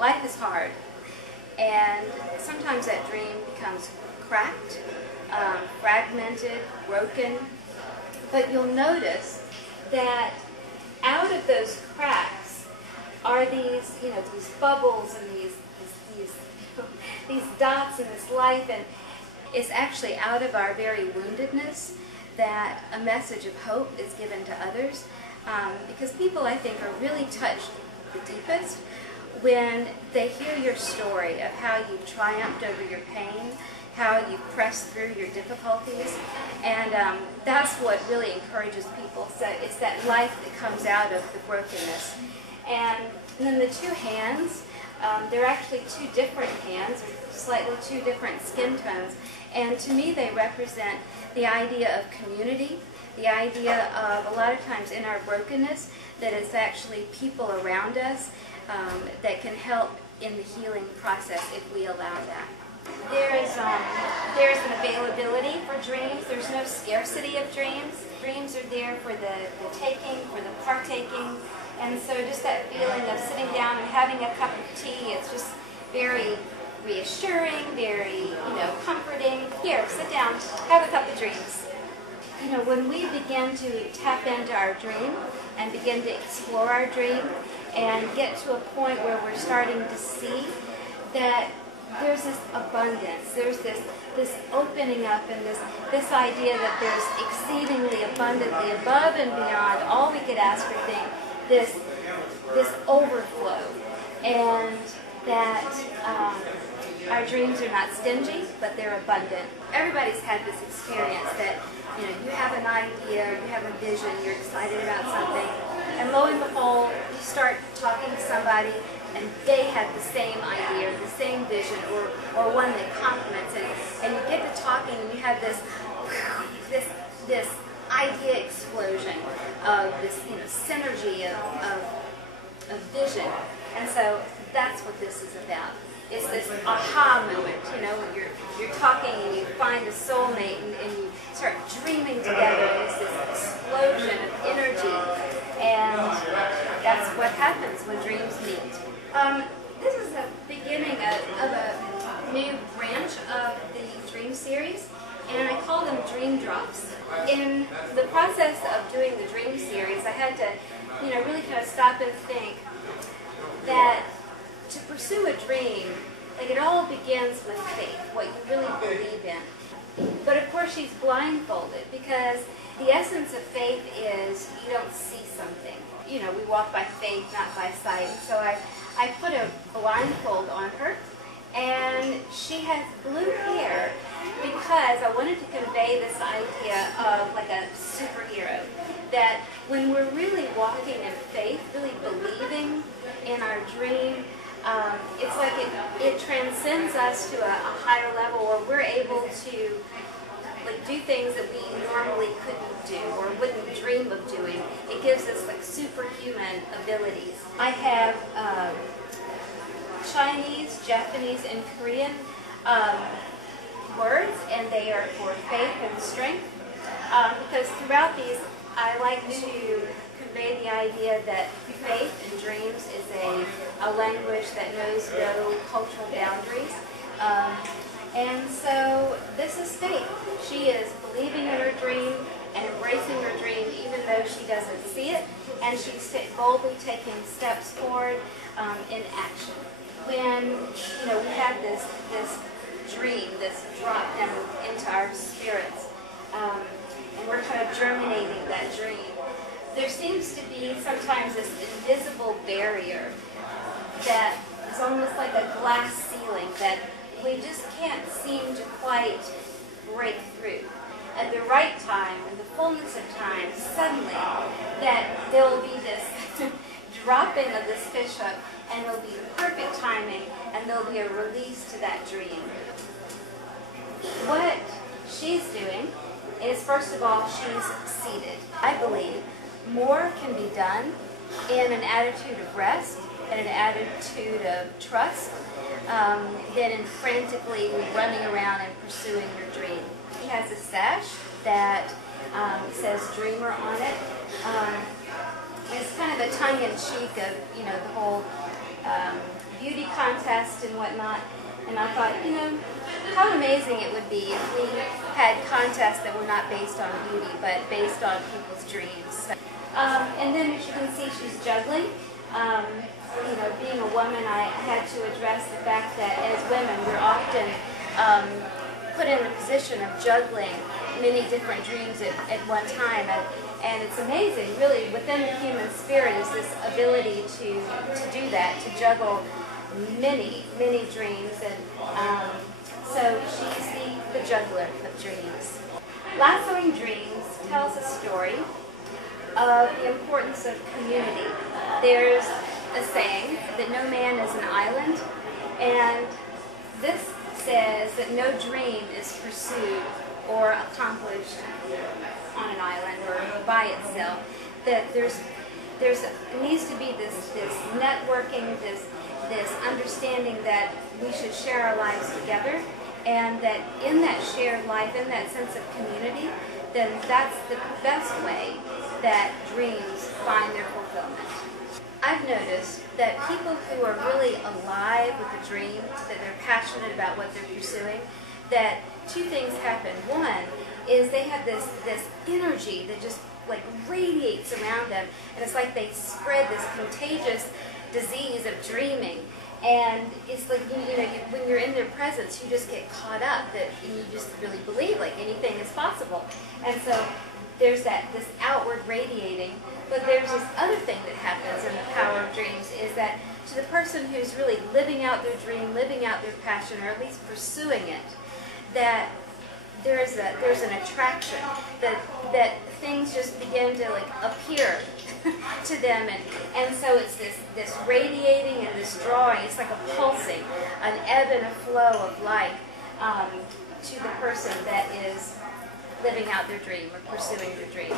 Life is hard, and sometimes that dream becomes cracked, fragmented, broken, but you'll notice that out of those cracks are these, these bubbles and these dots in this life, and it's actually out of our very woundedness that a message of hope is given to others, because people, I think, are really touched the deepest when they hear your story of how you've triumphed over your pain, how you've pressed through your difficulties, and that's what really encourages people. So it's that life that comes out of the brokenness. And then the two hands, they're actually two different hands, or slightly two different skin tones, and to me they represent the idea of community, the idea of, a lot of times in our brokenness, that it's actually people around us that can help in the healing process if we allow that. There's an availability for dreams. There's no scarcity of dreams. Dreams are there for the taking, for the partaking, and so just that feeling of sitting down and having a cup of tea, it's just very reassuring, very, comforting. Here, sit down, have a cup of dreams. When we begin to tap into our dream and begin to explore our dream and get to a point where we're starting to see that there's this abundance, there's this opening up, and this idea that there's exceedingly abundantly above and beyond all we could ask or think, this overflow, and that our dreams are not stingy, but they're abundant. Everybody's had this experience that you have an idea, you have a vision, you're excited about something, and lo and behold, you start talking to somebody and they have the same idea, the same vision, or one that complements it, and you get to talking and you have this idea explosion of this synergy of vision. And so that's what this is about. It's this aha moment, when you're talking and you find a soulmate and you start dreaming together. It's this explosion of energy, and that's what happens when dreams meet. This is the beginning of a new branch of the dream series, and I call them dream drops. In the process of doing the dream series, I had to, really kind of stop and think that to pursue a dream, it all begins with faith, what you really believe in. But of course she's blindfolded, because the essence of faith is you don't see something. We walk by faith, not by sight. So I put a blindfold on her, and she has blue hair because I wanted to convey this idea of like a superhero, that when we're really walking in faith, really believing in our dream, it's like it transcends us to a higher level where we're able to do things that we normally couldn't do or wouldn't dream of doing. It gives us superhuman abilities. I have Chinese, Japanese, and Korean words, and they are for faith and strength, because throughout these I like to convey the idea that faith and dreams is a language that knows no cultural boundaries. And so this is faith. She is believing in her dream and embracing her dream even though she doesn't see it, and she's boldly taking steps forward in action. When we have this dream, this drop down into our spirits, and we're kind of germinating that dream, there seems to be sometimes this invisible barrier that is almost like a glass ceiling that we just can't seem to quite break through. At the right time, in the fullness of time, suddenly, that there will be this dropping of this fish hook, and there'll be perfect timing, and there'll be a release to that dream. What she's doing is, first of all, she's seated. I believe more can be done in an attitude of rest and an attitude of trust than in frantically running around and pursuing your dream. She has a sash that says dreamer on it. It's kind of a tongue-in-cheek of, the whole beauty contests and whatnot. And I thought, you know, how amazing it would be if we had contests that were not based on beauty, but based on people's dreams. And then as you can see, she's juggling. You know, being a woman, I had to address the fact that as women, we're often put in a position of juggling many different dreams at one time. And it's amazing, really, within the human spirit is this ability to do that, to juggle many, many dreams. And so she's the juggler of dreams. Lassoing Dreams tells a story of the importance of community. There's a saying that no man is an island, and this says that no dream is pursued or accomplished on an island or by itself. That there needs to be this networking, this understanding that we should share our lives together, and that in that shared life, in that sense of community, then that's the best way that dreams find their fulfillment. I've noticed that people who are really alive with a dream, that they're passionate about what they're pursuing, that two things happen. One is they have this energy that just like radiates around them, and it's like they spread this contagious disease of dreaming. And it's like, you know, when you're in their presence, you just get caught up, and you just really believe like anything is possible. And so there's this outward radiating. But there's this other thing that happens in the power of dreams, is that to the person who's really living out their dream, living out their passion, or at least pursuing it, that there's an attraction, that things just begin to like appear to them, and so it's this radiating and this drawing. It's like a pulsing, an ebb and a flow of life to the person that is living out their dream or pursuing their dream.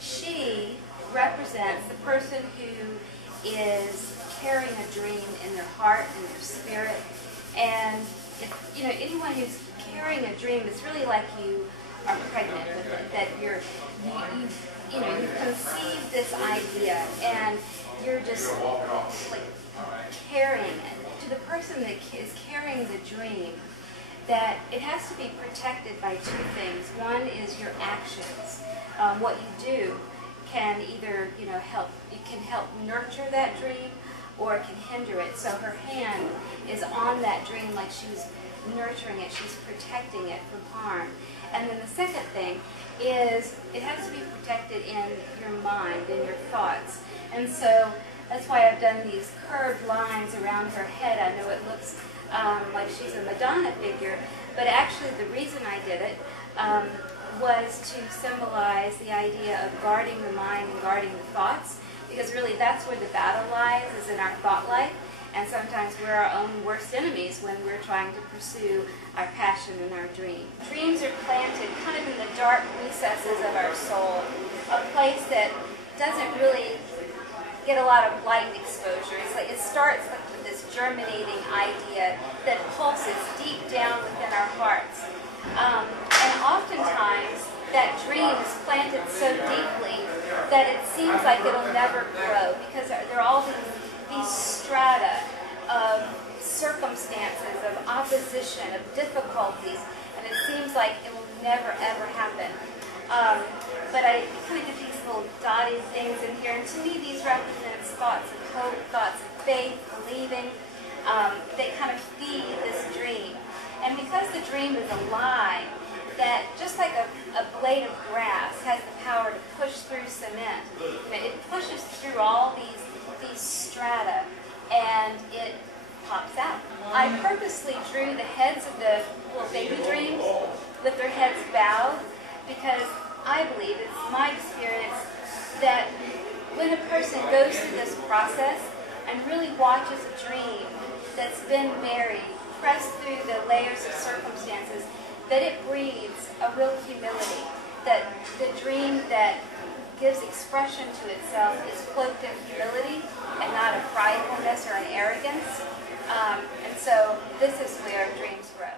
She represents the person who is carrying a dream in their heart and their spirit. And if, you know, anyone who's carrying a dream, it's really like you are pregnant with it. That you've conceived this idea and you're just like carrying it. To the person that is carrying the dream, that it has to be protected by two things. One is your actions. What you do can either, you know, help nurture that dream, or it can hinder it. So her hand is on that dream like she's nurturing it, she's protecting it from harm. And then the second thing is it has to be protected in your mind, in your thoughts. And so that's why I've done these curved lines around her head. I know it looks like she's a Madonna figure, but actually the reason I did it was to symbolize the idea of guarding the mind and guarding the thoughts, because really that's where the battle lies, is in our thought life. And sometimes we're our own worst enemies when we're trying to pursue our passion and our dream. Dreams are planted kind of in the dark recesses of our soul, a place that doesn't really get a lot of light exposure. It's like it starts like with this germinating idea that pulses deep down within our hearts. And oftentimes that dream is planted so deeply that it seems like it'll never grow, because there are all these strata of circumstances, of opposition, of difficulties, and it seems like it will never ever happen. But I kind of get these little dotted things in here, and to me these represent thoughts of hope, thoughts of faith, believing. They kind of feed this dream. And because the dream is alive, that just like a blade of grass has the power to push through cement, it pushes through all these strata and it pops out. I purposely drew the heads of the little baby dreams with their heads bowed, because I believe, it's my experience, that when a person goes through this process and really watches a dream that's been buried, pressed through the layers of circumstances, that it breeds a real humility, that the dream that gives expression to itself is cloaked in humility and not a pridefulness or an arrogance. And so this is where dreams grow.